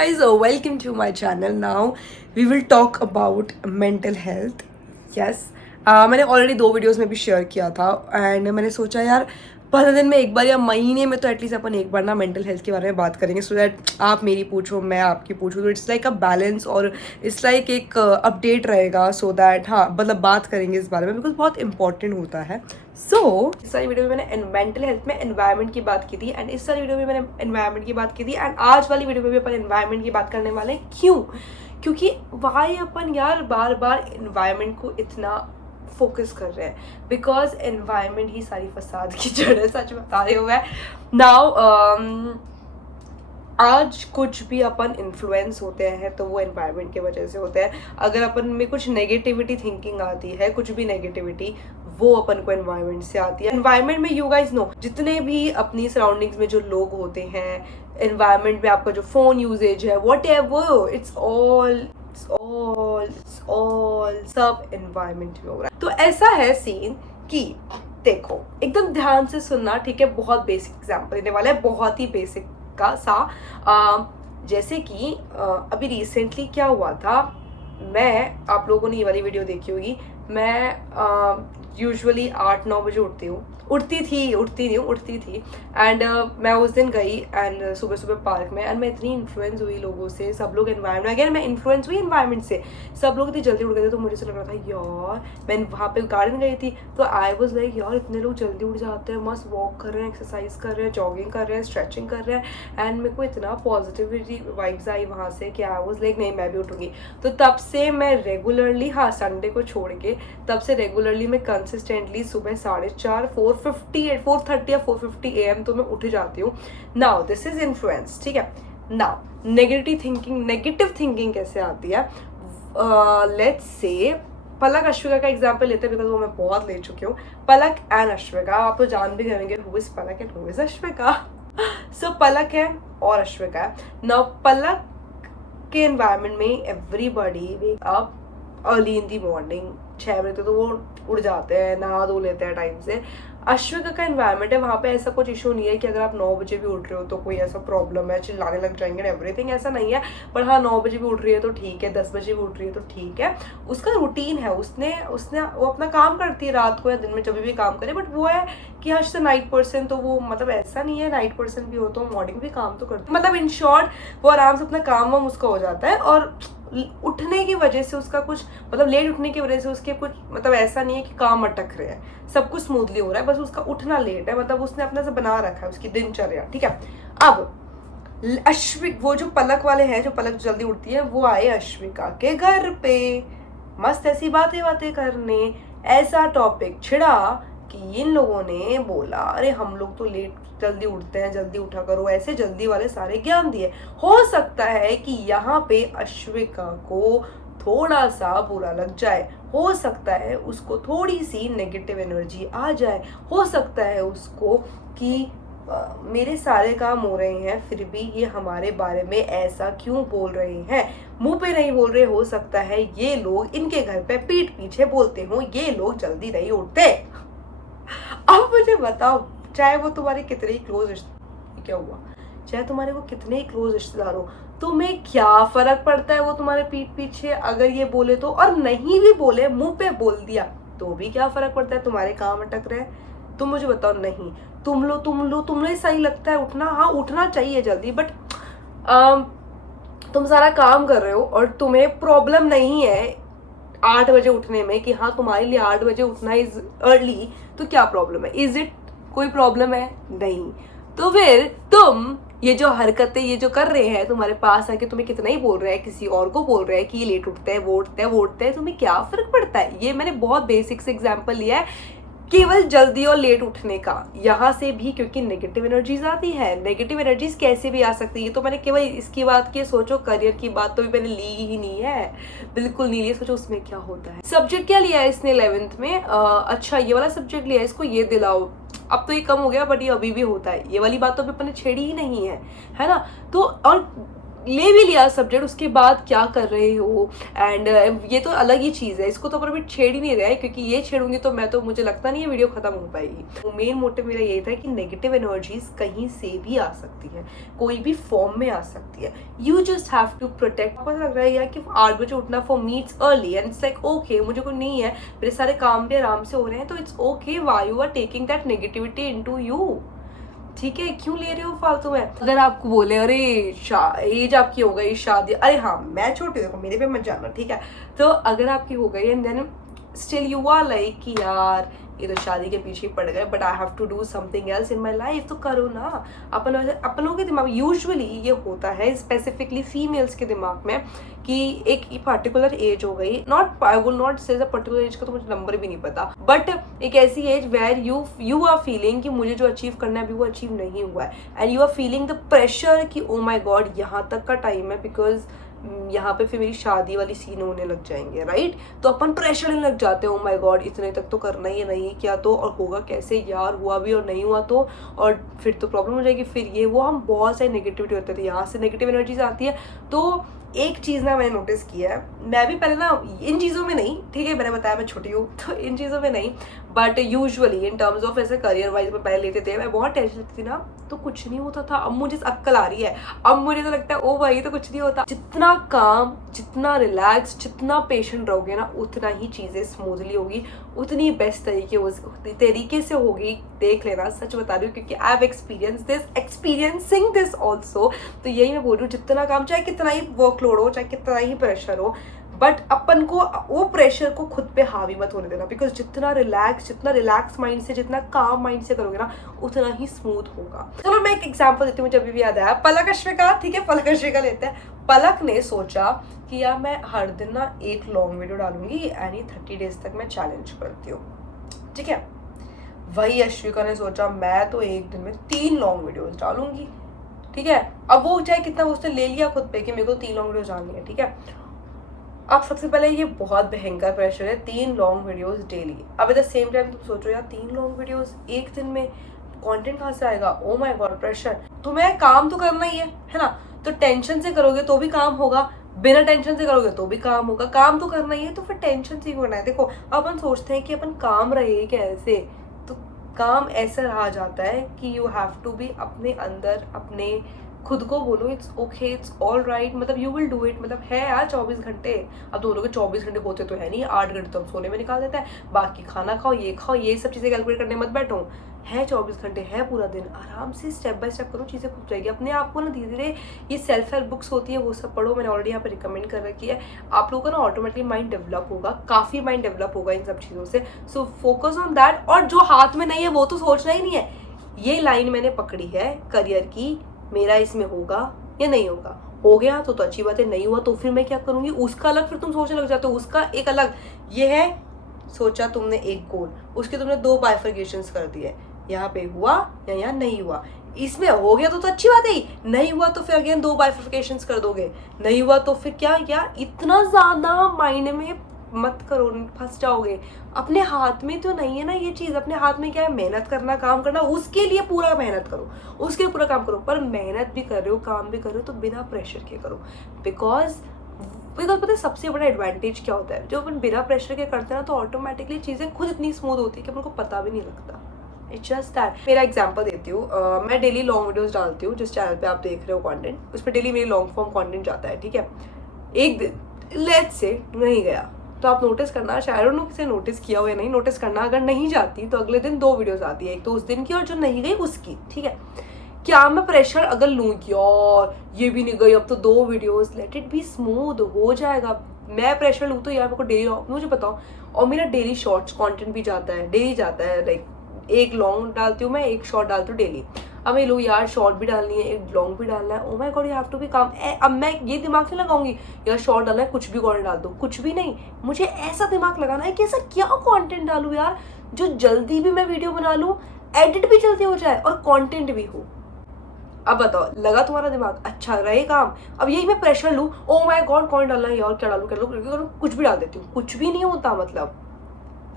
guys, welcome to my channel. Now we will talk about mental health. Yes, मैंने already 2 videos में भी share किया था and मैंने सोचा यार 15 दिन में एक बार या महीने में तो एटलीस्ट अपन एक बार ना मेंटल हेल्थ के बारे में बात करेंगे सो दैट आप मेरी पूछो मैं आपकी पूछूँ तो इट्स लाइक अ बैलेंस और इट्स लाइक एक अपडेट रहेगा सो दैट हाँ मतलब बात करेंगे इस बारे में बिकॉज बहुत इंपॉर्टेंट होता है. इस सारी वीडियो में मैंने मेंटल हेल्थ में एनवायरनमेंट की बात की थी एंड इस सारी वीडियो में मैंने एनवायरनमेंट की बात की थी एंड आज वाली वीडियो में भी अपन एनवायरनमेंट की बात करने वाले हैं. क्यों? क्योंकि वाई अपन यार बार बार एनवायरनमेंट को इतना फोकस कर रहे हैं बिकॉज एनवायरनमेंट ही सारी फसाद की जड़ है. सच बता रहे हुए नाउ आज कुछ भी अपन इन्फ्लुएंस होते हैं तो वो एनवायरनमेंट की वजह से होता है. अगर अपन में कुछ नेगेटिविटी थिंकिंग आती है कुछ भी नेगेटिविटी वो अपन को एनवायरनमेंट से आती है. एनवायरनमेंट में यू गाइस नो जितने भी अपनी सराउंडिंग्स में जो लोग होते हैं एनवायरनमेंट में आपका जो फोन यूजेज है वॉट एवर इट्स ऑल सब एनवायरनमेंट में हो रहा है. तो ऐसा है सीन कि देखो एकदम ध्यान से सुनना ठीक है. बहुत बेसिक एग्जांपल लेने वाला है बहुत ही बेसिक का सा जैसे कि अभी रिसेंटली क्या हुआ था. मैं आप लोगों ने ये वाली वीडियो देखी होगी. मैं यूजुअली 8-9 बजे उठती थी एंड मैं उस दिन गई एंड सुबह सुबह पार्क में एंड मैं इतनी इन्फ्लुएंस हुई लोगों से. सब लोग एनवायरनमेंट अगेन मैं इन्फ्लुएंस हुई एनवायरनमेंट से. सब लोग इतनी जल्दी उठ गए थे तो मुझे से लग रहा था यार मैं वहाँ पे गार्डन गई थी तो आई वाज लाइक यार इतने लोग जल्दी उठ जाते हैं मस्त वॉक कर रहे हैं एक्सरसाइज कर रहे हैं जॉगिंग कर रहे हैं स्ट्रेचिंग कर रहे हैं एंड मेरे को इतना पॉजिटिविटी वाइब्स आई वहाँ से कि आई वाज लाइक नहीं मैं भी उठूंगी. तो तब से मैं रेगुलरली हाँ संडे को छोड़ के तब से रेगुलरली मैं कंसिस्टेंटली सुबह 4:30 4:30 या 4:50 AM तो मैं उठ जाती हूँ. नाउ दिस इज इन्फ्लुएंस ठीक है. नाउ नेगेटिव थिंकिंग कैसे आती है. लेट्स से पलक अश्विका का एग्जाम्पल लेते हैं बिकॉज वो मैं बहुत ले चुकी हूँ. पलक एंड अश्विका आप तो जान भी जाएंगे who is Palak and who is Ashvika. So Palak है और अश्विका है. नाउ पलक के एनवायरनमेंट में everybody wake up early in the morning 6 बजे तो वो उड़ जाते हैं नहा धो लेते हैं टाइम से. अश्विका का एनवायरनमेंट है वहाँ पे ऐसा कुछ इशू नहीं है कि अगर आप 9 बजे भी उठ रहे हो तो कोई ऐसा प्रॉब्लम है चिल्लाने लग जाएंगे एवरीथिंग ऐसा नहीं है. पर हाँ 9 बजे भी उठ रही है तो ठीक है 10 बजे भी उठ रही है तो ठीक है. उसका रूटीन है उसने वो अपना काम करती है रात को या दिन में जब भी काम करे. बट वो है कि हाँ नाइट पर्सन तो वो मतलब ऐसा नहीं है नाइट पर्सन भी हो तो मॉर्निंग भी काम तो करती है. मतलब इन शॉर्ट वो आराम से अपना काम वाम उसका हो जाता है और उठने की वजह से उसका कुछ मतलब लेट उठने की वजह से उसके कुछ मतलब ऐसा नहीं है कि काम अटक रहे हैं. सब कुछ स्मूथली हो रहा है बस उसका उठना लेट है. मतलब उसने अपने से बना रखा है उसकी दिनचर्या ठीक है. अब अश्विक वो जो पलक वाले हैं जो पलक जल्दी उठती है वो आए अश्विका के घर पे मस्त ऐसी बातें करने. ऐसा टॉपिक छिड़ा कि इन लोगों ने बोला अरे हम लोग तो लेट जल्दी उठते हैं जल्दी उठा करो ऐसे जल्दी वाले सारे ज्ञान दिए. हो सकता है कि यहाँ पे अश्विका को थोड़ा सा बुरा लग जाए. हो सकता है उसको थोड़ी सी नेगेटिव एनर्जी आ जाए. हो सकता है उसको कि मेरे सारे काम हो रहे हैं फिर भी ये हमारे बारे में ऐसा क्यों बोल रहे हैं. मुंह पे नहीं बोल रहे. हो सकता है ये लोग इनके घर पे पीठ पीछे बोलते हो ये लोग जल्दी नहीं उठते. अब मुझे बताओ चाहे वो तुम्हारे कितने ही क्लोज क्या हुआ चाहे तुम्हारे वो कितने ही क्लोज रिश्तेदार हो तुम्हें क्या फर्क पड़ता है वो तुम्हारे पीठ पीछे अगर ये बोले तो. और नहीं भी बोले मुंह पे बोल दिया तो भी क्या फर्क पड़ता है. तुम्हारे काम अटक रहे हैं तुम मुझे बताओ. नहीं तुम्हें सही लगता है उठना. हाँ उठना चाहिए जल्दी बट तुम सारा काम कर रहे हो और तुम्हें प्रॉब्लम नहीं है 8 बजे उठने में कि हाँ तुम्हारे लिए 8 बजे उठना इज अर्ली तो क्या प्रॉब्लम है. इज इट कोई प्रॉब्लम है नहीं. तो फिर तुम ये जो हरकतें ये जो कर रहे हैं तुम्हारे पास आके तुम्हें कितना ही बोल रहे हैं किसी और को बोल रहे हैं कि ये लेट उठते हैं वो उठते हैं तुम्हें क्या फर्क पड़ता है. ये मैंने बहुत बेसिक से एग्जांपल लिया है केवल जल्दी और लेट उठने का. यहाँ से भी क्योंकि नेगेटिव एनर्जीज आती है. नेगेटिव एनर्जीज कैसे भी आ सकती है तो मैंने केवल इसकी बात की. सोचो करियर की बात तो भी मैंने ली ही नहीं है बिल्कुल नहीं ली. सोचो उसमें क्या होता है. सब्जेक्ट क्या लिया है इसने 11th में. अच्छा ये वाला सब्जेक्ट लिया है इसको ये दिलाओ. अब तो ये कम हो गया बट ये अभी भी होता है. ये वाली बात तो अभी अपने छेड़ी ही नहीं है ना. तो और ले भी लिया सब्जेक्ट, उसके बाद क्या कर रहे हो, एंड ये तो अलग ही चीज़ है, इसको तो अपन अभी छेड़ ही नहीं रहा है, क्योंकि ये छेड़ूंगी तो मैं तो, मुझे लगता नहीं है वीडियो खत्म हो पाएगी। मेन मोटिव मेरा ये था कि नेगेटिव एनर्जीज कहीं से भी आ सकती है, कोई भी फॉर्म में आ सकती है, you just have to protect. आपको लग रहा है यार कि 8 बजे उठना for me it's early and it's like okay, मुझे कोई नहीं है, मेरे सारे काम भी आराम से हो रहे हैं, तो it's okay, why you are taking that negativity into you, ठीक है, क्यों ले रहे हो फालतू में। अगर आपको बोले अरे एज आपकी हो गई शादी, अरे हाँ मैं छोटी, देखो मेरे पे मत जाना, ठीक है, तो अगर आपकी हो गई and then still you are like कि यार ये तो शादी के पीछे ही पड़ गए, but I have to do something else in my life, तो करो ना। अपनों के दिमाग, यूजुअली ये होता है स्पेसिफिकली फीमेल्स के दिमाग में कि एक पर्टिकुलर एज हो गई, नॉट आई विल नॉट से पर्टिकुलर एज का तो मुझे नंबर भी नहीं पता, बट एक ऐसी age where you are feeling कि मुझे जो अचीव करना है अभी वो अचीव नहीं हुआ है, and you are feeling the pressure कि ओ माई गॉड यहाँ तक का टाइम है, बिकॉज यहाँ पे फिर मेरी शादी वाली सीन होने लग जाएंगे, राइट। तो अपन प्रेशर लग जाते हैं, ओ माय गॉड इतने तक तो करना ही है, नहीं किया तो और होगा कैसे यार, हुआ भी और नहीं हुआ तो, और फिर तो प्रॉब्लम हो जाएगी, फिर ये वो, हम बहुत सारी नेगेटिविटी होते थे, यहाँ से नेगेटिव एनर्जीज आती है। तो एक चीज़ ना मैंने नोटिस किया है, मैं भी पहले ना इन चीज़ों में नहीं, ठीक है मैंने बताया मैं छोटी हूँ तो इन चीज़ों में नहीं, but usually in terms of ऐसे करियर वाइज में पहले लेते थे, मैं बहुत टेंशन लेती थी ना, तो कुछ नहीं होता था। अब मुझे अक्ल आ रही है, अब मुझे तो लगता है ओ भाई तो कुछ नहीं होता। जितना काम, जितना रिलैक्स, जितना पेशेंट रहोगे ना, उतना ही चीज़ें स्मूथली होगी, उतनी बेस्ट तरीके से होगी। देख लेना, सच बता रही हूँ, क्योंकि I have experiencing this also. तो यही मैं बोल रही हूँ, जितना काम, चाहे कितना ही वर्कलोड हो, चाहे कितना ही प्रेशर हो, बट अपन को वो प्रेशर को खुद पे हावी मत होने देना, बिकॉज जितना रिलैक्स माइंड से, जितना काम माइंड से करोगे ना, उतना ही स्मूथ होगा। चलो मैं एक एग्जांपल देती हूँ, मुझे अभी भी याद आया, पलक अश्विका, ठीक है पलक अश्विका लेते हैं। पलक ने सोचा कि यार मैं हर दिन ना एक लॉन्ग वीडियो डालूंगी, यानी 30 डेज तक मैं चैलेंज करती हूँ, ठीक है। वही अश्विका ने सोचा मैं तो एक दिन में 3 लॉन्ग वीडियोज डालूंगी, ठीक है। अब वो चाहे कितना उसने ले लिया खुद पे कि मेरे को 3 लॉन्ग वीडियोज डालनी है, ठीक है। अब सबसे पहले ये बहुत भयंकर प्रेशर है, 3 लॉन्ग वीडियोस डेली। अब एट द सेम टाइम तुम सोचो यार 3 लॉन्ग वीडियोस एक दिन में, कंटेंट कहाँ से आएगा, ओ माय गॉड प्रेशर। तुम्हें काम तो करना ही है ना, तो टेंशन से करोगे तो भी काम होगा, बिना टेंशन से करोगे तो भी काम होगा, काम तो करना ही है, तो फिर टेंशन से ही करना है। देखो अपन सोचते हैं कि अपन काम रहे कैसे, तो काम ऐसा रहा जाता है कि यू हैव टू बी अपने अंदर, अपने खुद को बोलो it's okay, it's all right, मतलब यू विल डू इट। मतलब है यार 24 घंटे, अब दोनों के 24 घंटे होते तो है नहीं, 8 घंटे तो हम सोने में निकाल देते हैं, बाकी खाना खाओ, ये सब चीज़ें कैलकुलेट करने मत बैठो। है 24 घंटे, है पूरा दिन, आराम से स्टेप बाय स्टेप करो, चीज़ें खुद जाएगी अपने आप को ना। धीरे धीरे ये सेल्फ हेल्प बुक्स होती है वो सब पढ़ो, मैंने ऑलरेडी यहाँ पे रिकमेंड कर रखी है। आप लोगों का ना ऑटोमेटिकली माइंड डेवलप होगा, काफ़ी माइंड डेवलप होगा इन सब चीज़ों से। सो फोकस ऑन दैट, और जो हाथ में नहीं है वो तो सोचना ही नहीं है। ये लाइन मैंने पकड़ी है करियर की, मेरा इसमें होगा या नहीं होगा, हो गया तो अच्छी बात है, नहीं हुआ तो फिर मैं क्या करूंगी, उसका अलग फिर तुम सोचने लग जाते हो, उसका एक अलग। ये है सोचा तुमने एक गोल, उसके तुमने 2 बाइफर्केशंस कर दिए, यहाँ पे हुआ या यहाँ नहीं हुआ, इसमें हो गया तो अच्छी बात है, नहीं हुआ तो फिर अगेन 2 बाइफर्केशंस कर दोगे, नहीं हुआ तो फिर क्या यार, इतना ज्यादा माइंड में मत करो, फंस जाओगे। अपने हाथ में तो नहीं है ना ये चीज़, अपने हाथ में क्या है, मेहनत करना, काम करना, उसके लिए पूरा मेहनत करो, उसके लिए पूरा काम करो, पर मेहनत भी कर रहे हो, काम भी कर रहे हो तो बिना प्रेशर के करो। बिकॉज पता है सबसे बड़ा एडवांटेज क्या होता है, जो अपन बिना प्रेशर के करते हैं ना, तो ऑटोमेटिकली चीज़ें खुद इतनी स्मूथ होती है कि अपन को पता भी नहीं लगता। It's just that. मेरा एग्जांपल देती हूँ, मैं डेली लॉन्ग वीडियोस डालती हूँ, जिस चैनल पे आप देख रहे हो कंटेंट, उस पर डेली मेरी लॉन्ग फॉर्म कंटेंट जाता है, ठीक है। एक दिन लेट्स से नहीं गया तो आप नोटिस करना, शायद नो किसी नोटिस किया हो या नहीं, नोटिस करना, अगर नहीं जाती तो अगले दिन 2 वीडियोस आती है, एक तो उस दिन की और जो नहीं गई उसकी, ठीक है। क्या मैं प्रेशर अगर लूँ कि यार ये भी नहीं गई अब तो 2 videos, let it be smooth, हो जाएगा। मैं प्रेशर लूँ तो यार मेरे को डेली, मुझे बताओ, और मेरा डेली शॉर्ट्स कंटेंट भी जाता है, डेली जाता है, लाइक एक लॉन्ग डालती हूँ मैं, एक शॉर्ट डालती हूँ डेली। अब मैं लो यार शॉर्ट भी डालनी है, एक लॉन्ग भी डालना है, oh my god you have to be calm. अब मैं ये दिमाग से लगाऊंगी यार शॉर्ट डालना है, कुछ भी कंटेंट डाल दो, कुछ भी नहीं, मुझे ऐसा दिमाग लगाना है कि ऐसा क्या कंटेंट डालूं यार जो जल्दी भी मैं वीडियो बना लूं, एडिट भी जल्दी हो जाए और कंटेंट भी हो। अब बताओ, लगा तुम्हारा दिमाग, अच्छा रहे काम। अब यही मैं प्रेशर लूँ, ओ माय गॉड कौन डालना है यार, क्या डालूं, कुछ भी डाल देती हूँ, कुछ भी नहीं होता। मतलब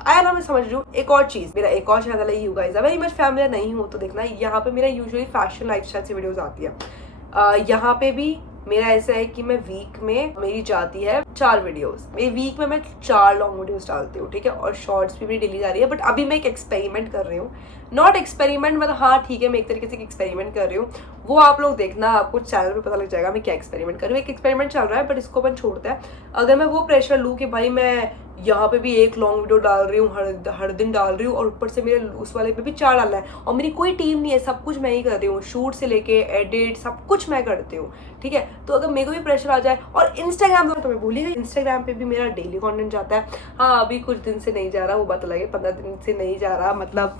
आया ना, मैं समझ रही हूँ। एक और चीज़, मेरा एक और चैनल है you guys, very much familiar नहीं हो तो देखना, यहाँ पे मेरा यूजुअली फैशन लाइफस्टाइल से वीडियोस आती है। यहाँ पे भी मेरा ऐसा है कि मैं वीक में मेरी जाती है 4 वीडियोस, मेरी वीक में मैं 4 लॉन्ग वीडियोस डालती हूँ, ठीक है, और शॉर्ट्स भी मेरी डेली जा रही है। बट अभी मैं एक एक्सपेरिमेंट कर रही हूँ, नॉट एक्सपेरिमेंट मतलब हाँ ठीक है, मैं एक तरीके से एक्सपेरिमेंट कर रही हूँ, वो आप लोग देखना, आपको चैनल पे पता लग जाएगा मैं क्या एक्सपेरिमेंट कर रही हूँ। एक एक्सपेरिमेंट चल रहा है बट इसको अपन छोड़ते हैं। अगर मैं वो प्रेशर लूँ कि भाई मैं यहाँ पे भी एक लॉन्ग वीडियो डाल रही हूँ, हर दिन डाल रही हूँ, और ऊपर से मेरे उस वाले पे भी 4 डालना है, और मेरी कोई टीम नहीं है, सब कुछ मैं ही कर रही हूँ, शूट से लेके एडिट सब कुछ मैं करती हूँ, ठीक है। तो अगर मेरे को भी प्रेशर आ जाए, और इंस्टाग्राम तो मैं भूल ही गई, इंस्टाग्राम पे भी मेरा डेली कंटेंट जाता है। हाँ अभी कुछ दिन से नहीं जा रहा, वो बात अलग है, 15 दिन से नहीं जा रहा, मतलब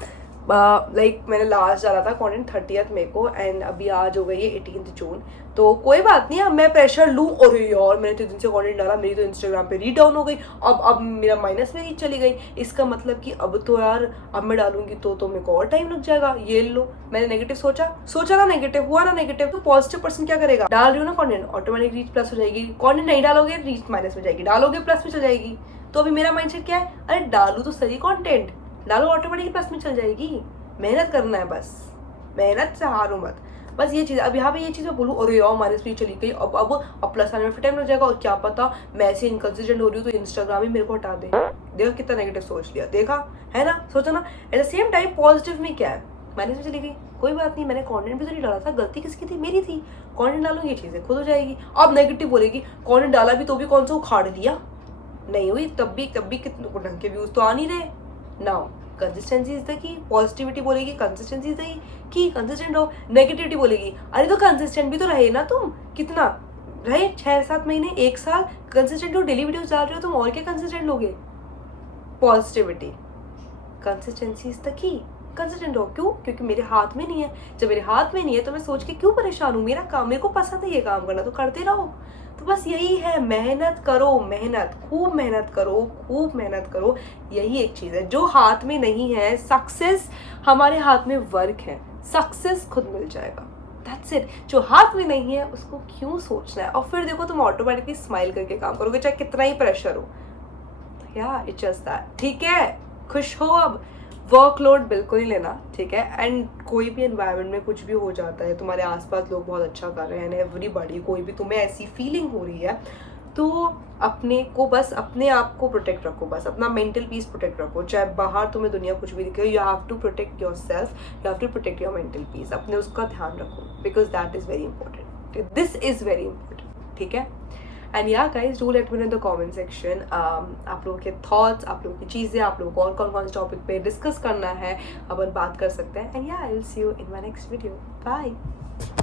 लाइक मैंने लास्ट डाला था कंटेंट 30th मई को, एंड अभी आज हो गई है 18 जून। तो कोई बात नहीं, अब मैं प्रेशर लूँ, और यार मैंने तो दिन से कंटेंट डाला, मेरी तो इंस्टाग्राम पे रीच डाउन हो गई, अब मेरा माइनस में रीच चली गई। इसका मतलब कि अब तो यार अब मैं डालूंगी तो मेरे को और टाइम लग जाएगा। ये लो, मैंने नेगेटिव सोचा ना नेगेटिव, हुआ ना नेगेटिव। तो पॉजिटिव पर्सन क्या करेगा, डाल रही हो ना कंटेंट, ऑटोमेटिक रीच प्लस हो जाएगी। कंटेंट नहीं डालोगे रीच माइनस में जाएगी, डालोगे प्लस में चल जाएगी। तो अभी मेरा माइंडसेट क्या है, अरे डालू तो सही कंटेंट, डालो ऑटोमेटिक प्लस में चल जाएगी। मेहनत करना है बस, मेहनत से हारो मत, बस ये चीज़। अब यहाँ पे ये चीज़ मैं बोलूँ, अरे यार माइनस भी चली गई, अब प्लस आने में फिर टाइम लग जाएगा, और क्या पता मैं ऐसे इनकंसिस्टेंट हो रही हूँ तो इंस्टाग्राम ही मेरे को हटा दे। देखा कितना नेगेटिव सोच लिया, देखा है ना, सोचा ना। At the same time positive में क्या है, माइनस में चली गई, कोई बात नहीं, मैंने कंटेंट भी तो नहीं डाला था, गलती किसकी थी, मेरी थी। कंटेंट डालूंगी ये चीज़ें खुद हो जाएगी। अब नेगेटिव बोलेगी कंटेंट डाला भी तो भी कौन सा उखाड़ लिया, नहीं हुई तब भी कितने ढंग के व्यूज तो आ नहीं रहे ना। Consistency is the key. Positivity बोलेगी consistency is the key, consistent हो। नेगेटिविटी बोलेगी अरे तो कंसिस्टेंट भी तो रहे ना तुम, कितना रहे 6-7 महीने 1 साल कंसिस्टेंट हो, डेली वीडियोस डाल रहे हो तुम, और क्या कंसिस्टेंट लोगे। Positivity, consistency is the key, consistent हो। क्यों, क्योंकि मेरे हाथ में नहीं है। जब मेरे हाथ में नहीं है तो मैं सोच के क्यों परेशान हूँ, मेरा काम, मेरे को पसंद है ये काम करना, तो करते रहो। तो बस यही है, मेहनत करो, मेहनत खूब मेहनत करो, खूब मेहनत करो। यही एक चीज़ है जो हाथ में नहीं है। सक्सेस हमारे हाथ में, वर्क है, सक्सेस खुद मिल जाएगा, दैट्स इट। जो हाथ में नहीं है उसको क्यों सोचना है, और फिर देखो तुम ऑटोमेटिकली स्माइल करके काम करोगे, चाहे कितना ही प्रेशर हो। या इट्स जस्ट दैट, ठीक है, खुश हो। अब वर्कलोड बिल्कुल नहीं लेना, ठीक है। एंड कोई भी एनवायरनमेंट में कुछ भी हो जाता है, तुम्हारे आसपास लोग बहुत अच्छा कर रहे हैं, एवरीबॉडी, कोई भी तुम्हें ऐसी फीलिंग हो रही है, तो अपने को बस, अपने आप को प्रोटेक्ट रखो, बस अपना मेंटल पीस प्रोटेक्ट रखो। चाहे बाहर तुम्हें दुनिया कुछ भी दिखे, you have to protect yourself, you have to protect your mental peace, अपने उसका ध्यान रखो, because that is very important, this is very important, ठीक है। And yeah guys do let me know in the comment section आप लोगों के thoughts, आप लोगों की चीज़ें, आप लोगों को और कौन कौन से टॉपिक पे डिस्कस करना है, अपन बात कर सकते हैं। And yeah I will see you in my next video, bye.